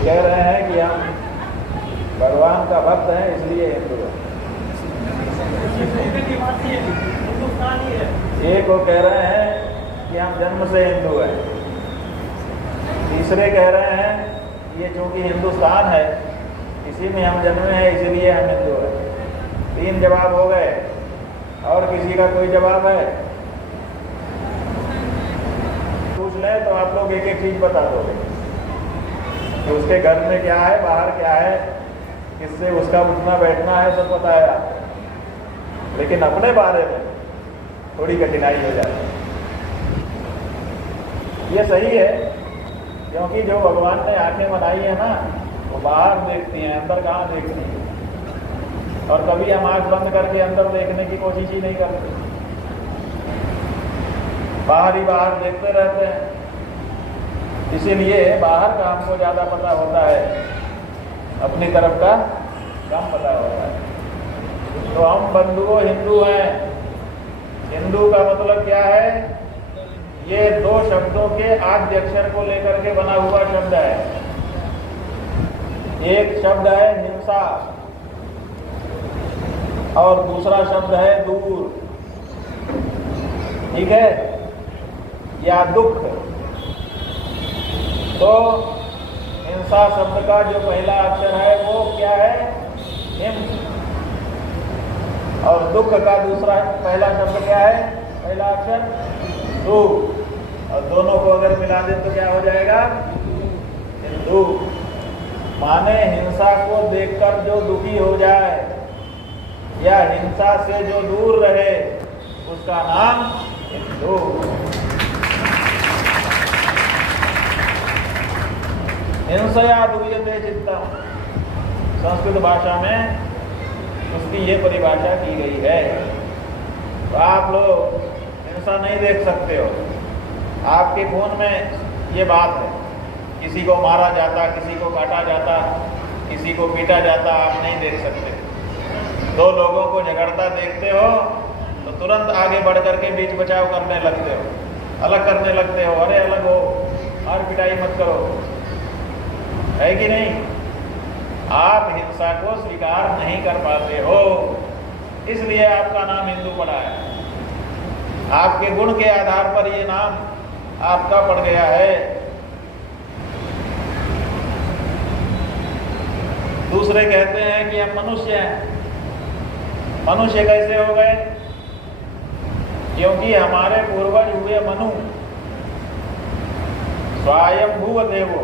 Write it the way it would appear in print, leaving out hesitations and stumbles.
कह रहे हैं कि हम भगवान का भक्त हैं इसलिए हिंदू हैं। एक वो कह रहे हैं कि हम जन्म से हिंदू हैं। तीसरे कह रहे हैं ये चूंकि हिंदुस्तान है इसी में हम जन्मे हैं इसलिए हम हिंदू हैं। 3 जवाब हो गए। और किसी का कोई जवाब है? पूछ लें तो आप लोग एक एक चीज बता दोगे कि उसके घर में क्या है, बाहर क्या है, किससे उसका उठना बैठना है, सब बताया। लेकिन अपने बारे में थोड़ी कठिनाई हो जाती है। ये सही है क्योंकि जो भगवान ने आंखें बनाई है ना वो बाहर देखती हैं, अंदर कहाँ देखती हैं। और कभी हम आंख बंद करके अंदर देखने की कोशिश ही नहीं करते, बाहर ही बाहर देखते रहते हैं। इसीलिए बाहर का हमको ज़्यादा पता होता है, अपनी तरफ का कम पता होता है। तो हम बंधुओं हिंदू हैं। हिंदू का मतलब क्या है? ये 2 शब्दों के आद्य अक्षर को लेकर के बना हुआ शब्द है। एक शब्द है हिंसा और दूसरा शब्द है दूर, ठीक है, या दुख। तो हिंसा शब्द का जो पहला अक्षर है वो क्या है? हिम। और दुख का दूसरा पहला शब्द क्या है? पहला अक्षर दु। और दोनों को अगर मिला दें तो क्या हो जाएगा? हिंदू। माने हिंसा को देखकर जो दुखी हो जाए या हिंसा से जो दूर रहे उसका नाम हिंदू। हिंसया दूयते चित्तम, संस्कृत भाषा में उसकी ये परिभाषा की गई है। तो आप लोग हिंसा नहीं देख सकते हो, आपके खून में ये बात है। किसी को मारा जाता, किसी को काटा जाता, किसी को पीटा जाता, आप नहीं देख सकते। 2 लोगों को झगड़ता देखते हो तो तुरंत आगे बढ़ करके बीच बचाव करने लगते हो, अलग करने लगते हो। अरे अलग हो, मार पिटाई मत करो, है कि नहीं? आप हिंसा को स्वीकार नहीं कर पाते हो, इसलिए आपका नाम हिंदू पड़ा है। आपके गुण के आधार पर ये नाम आपका पड़ गया है। दूसरे कहते हैं कि हम मनुष्य हैं। मनुष्य कैसे हो गए? क्योंकि हमारे पूर्वज हुए मनु, स्वयंभू देवो।